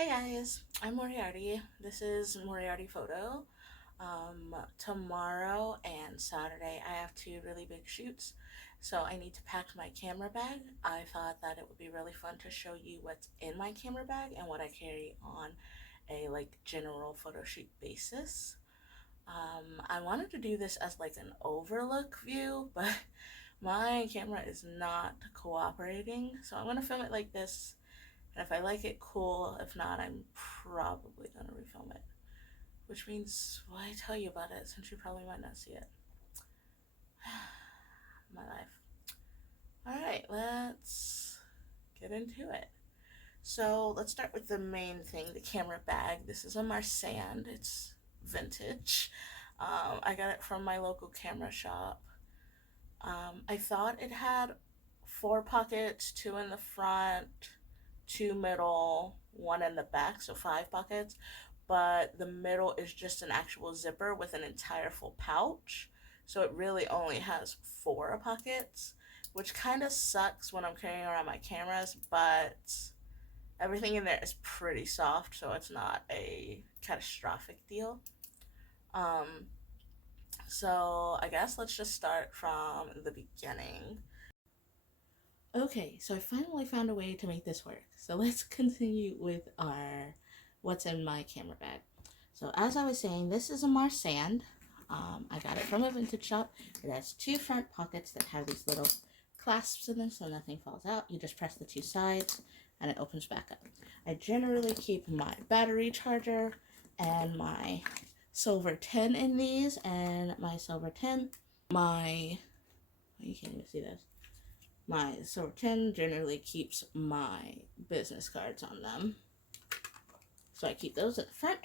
Hey guys, I'm Moriartie. This is Moriartie Photo. Tomorrow and Saturday I have two really big shoots, so I need to pack my camera bag. I thought that it would be really fun to show you what's in my camera bag and what I carry on a general photo shoot basis. I wanted to do this as an overlook view, but my camera is not cooperating, so I'm gonna film it like this. And if I like it, cool. If not, I'm probably gonna refilm it. Which means, why tell you about it since you probably might not see it? My life. Alright, let's get into it. So let's start with the main thing, the camera bag. This is a Marsand. It's vintage. I got it from my local camera shop. I thought it had 4 pockets, 2 in the front, 2 middle, 1 in the back, so 5 pockets. But the middle is just an actual zipper with an entire full pouch. So it really only has 4 pockets, which kind of sucks when I'm carrying around my cameras, but everything in there is pretty soft, so it's not a catastrophic deal. Um, so I guess let's just start from the beginning. Okay, so I finally found a way to make this work. So let's continue with our what's in my camera bag. So as I was saying, this is a Marsand. I got it from a vintage shop. It has 2 front pockets that have these little clasps in them so nothing falls out. You just press the 2 sides and it opens back up. I generally keep my battery charger and my silver tin in these, and my silver tin, you can't even see this. My silver tin generally keeps my business cards on them. So I keep those at the front,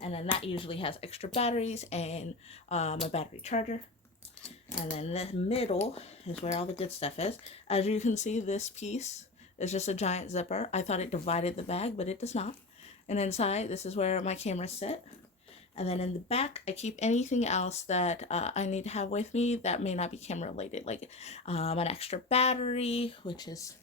and then that usually has extra batteries and my battery charger. And then the middle is where all the good stuff is. As you can see, this piece is just a giant zipper. I thought it divided the bag, but it does not. And inside, this is where my cameras sit. And then in the back, I keep anything else that I need to have with me that may not be camera related, like an extra battery, which is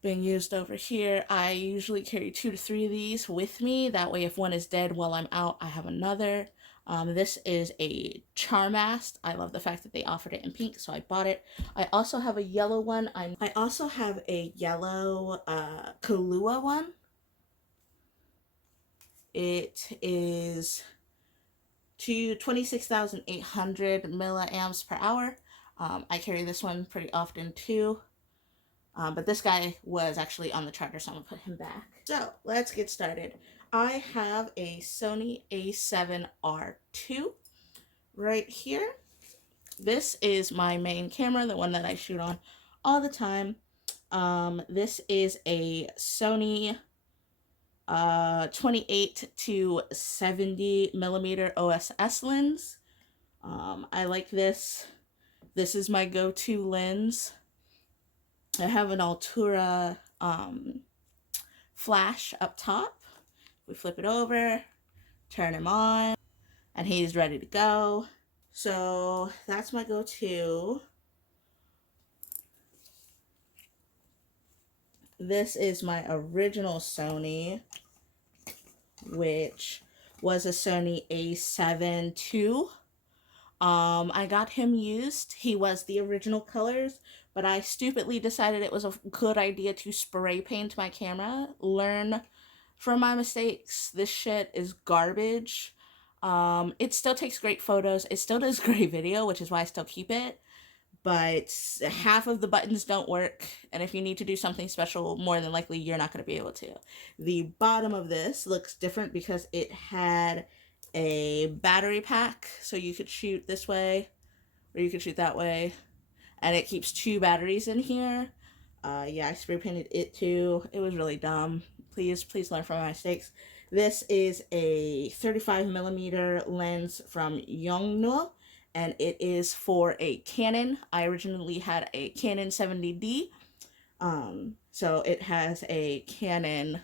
being used over here. I usually carry 2 to 3 of these with me. That way, if one is dead while I'm out, I have another. This is a Charmast. I love the fact that they offered it in pink, so I bought it. I also have a yellow one. I also have a yellow Kahlua one. It is to 26,800 milliamps per hour. I carry this one pretty often too. But this guy was actually on the charger, so I'm going to put him back. So let's get started. I have a Sony a7R II right here. This is my main camera, the one that I shoot on all the time. This is a Sony 28 to 70 millimeter OSS lens. I like this. This is my go-to lens. I have an Altura flash up top. We flip it over, turn him on, and he's ready to go. So that's my go-to. This is my original Sony, which was a Sony a7 II. I got him used. He was the original colors, but I stupidly decided it was a good idea to spray paint my camera. Learn from my mistakes. This shit is garbage. It still takes great photos. It still does great video, which is why I still keep it. But half of the buttons don't work, and if you need to do something special, more than likely you're not going to be able to. The bottom of this looks different because it had a battery pack, so you could shoot this way or you could shoot that way, and it keeps 2 batteries in here. Yeah, I spray painted it too. It was really dumb. Please learn from my mistakes. This is a 35 millimeter lens from Yongnuo, and it is for a Canon. I originally had a Canon 70D. So it has a Canon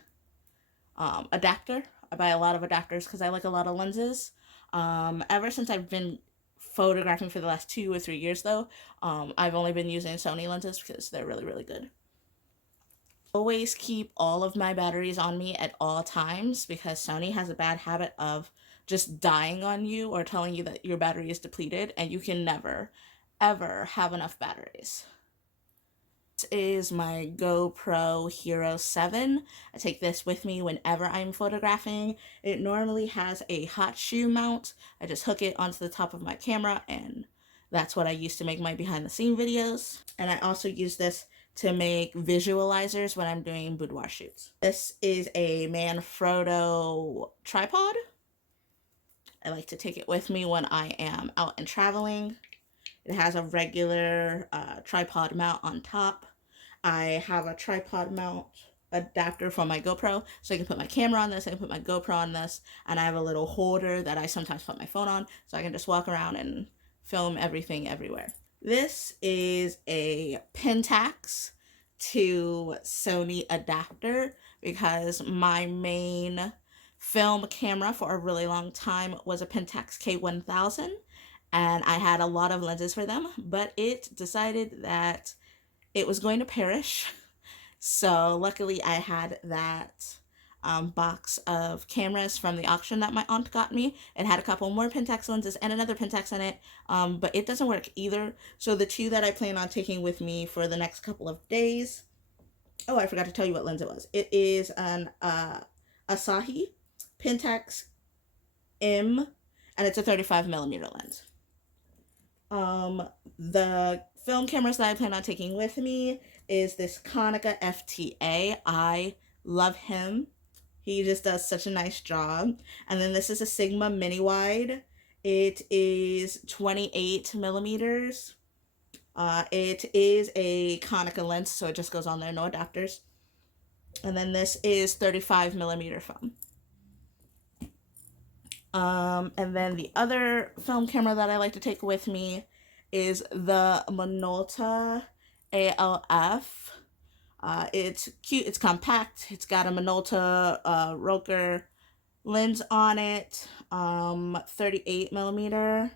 adapter. I buy a lot of adapters because I like a lot of lenses. Ever since I've been photographing for the last 2 or 3 years though, I've only been using Sony lenses because they're really, really good. Always keep all of my batteries on me at all times because Sony has a bad habit of just dying on you or telling you that your battery is depleted, and you can never, ever have enough batteries. This is my GoPro Hero 7. I take this with me whenever I'm photographing. It normally has a hot shoe mount. I just hook it onto the top of my camera, and that's what I use to make my behind the scene videos. And I also use this to make visualizers when I'm doing boudoir shoots. This is a Manfrotto tripod. I like to take it with me when I am out and traveling. It has a regular tripod mount on top. I have a tripod mount adapter for my GoPro, so I can put my camera on this, I can put my GoPro on this, and I have a little holder that I sometimes put my phone on, so I can just walk around and film everything everywhere. This is a Pentax to Sony adapter because my main film camera for a really long time was a Pentax K1000, and I had a lot of lenses for them, but it decided that it was going to perish. So luckily I had that box of cameras from the auction that my aunt got me. It had a couple more Pentax lenses and another Pentax in it, but it doesn't work either. So the two that I plan on taking with me for the next couple of days, oh, I forgot to tell you what lens it was. It is an Asahi Pentax M, and it's a 35mm lens. The film cameras that I plan on taking with me is this Konica FTA. I love him. He just does such a nice job. And then this is a Sigma mini wide. It is 28mm. It is a Konica lens, so it just goes on there, no adapters. And then this is 35mm film. And then the other film camera that I like to take with me is the Minolta ALF. It's cute, it's compact, it's got a Minolta Roker lens on it, 38mm.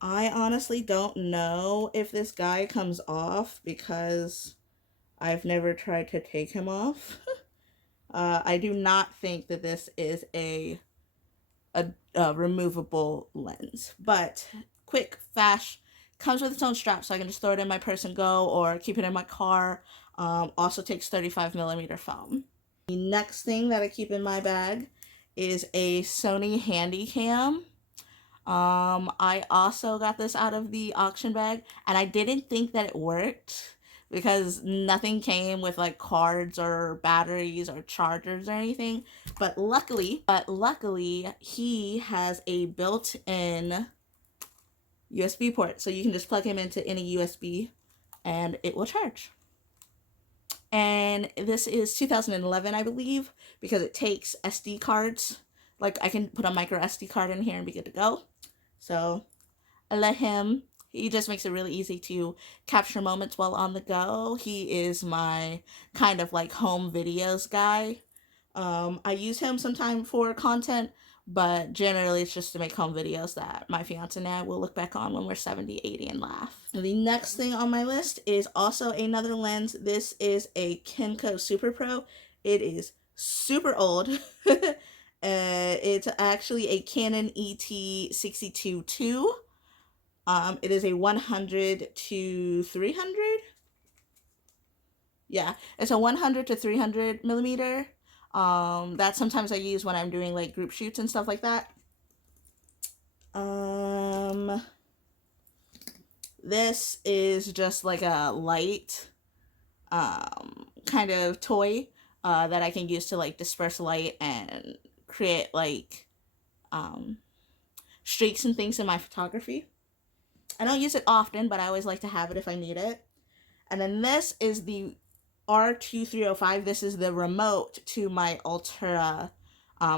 I honestly don't know if this guy comes off because I've never tried to take him off. I do not think that this is a removable lens, but quick, fast, comes with its own strap, so I can just throw it in my purse and go, or keep it in my car. Also takes 35mm film. The next thing that I keep in my bag is a Sony Handycam. I also got this out of the auction bag, and I didn't think that it worked because nothing came with like cards or batteries or chargers or anything. But luckily he has a built-in USB port, so you can just plug him into any USB and it will charge. And this is 2011, I believe, because it takes SD cards. Like, I can put a micro SD card in here and be good to go. So I let him. He just makes it really easy to capture moments while on the go. He is my kind of like home videos guy. I use him sometime for content, but generally it's just to make home videos that my fiance and I will look back on when we're 70, 80 and laugh. The next thing on my list is also another lens. This is a Kenko Super Pro. It is super old. It's actually a Canon ET62-2. It is a 100 to 300. Yeah, it's a 100 to 300mm. That sometimes I use when I'm doing like group shoots and stuff like that. This is just like a light kind of toy that I can use to like disperse light and create like streaks and things in my photography. I don't use it often, but I always like to have it if I need it. And then this is the R2305. This is the remote to my Ultra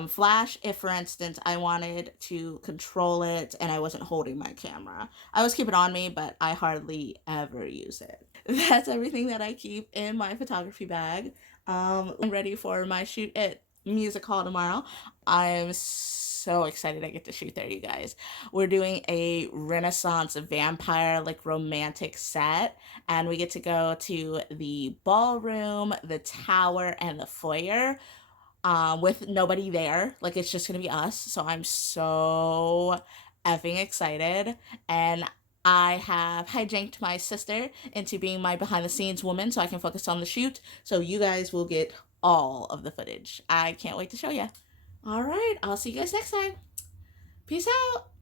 flash. If, for instance, I wanted to control it and I wasn't holding my camera. I always keep it on me, but I hardly ever use it. That's everything that I keep in my photography bag. I'm ready for my shoot at Music Hall tomorrow. I'm so excited I get to shoot there, you guys. We're doing a Renaissance vampire, like romantic set, and we get to go to the ballroom, the tower, and the foyer with nobody there. Like it's just gonna be us. So I'm so effing excited. And I have hijacked my sister into being my behind the scenes woman so I can focus on the shoot. So you guys will get all of the footage. I can't wait to show you. All right, I'll see you guys next time. Peace out.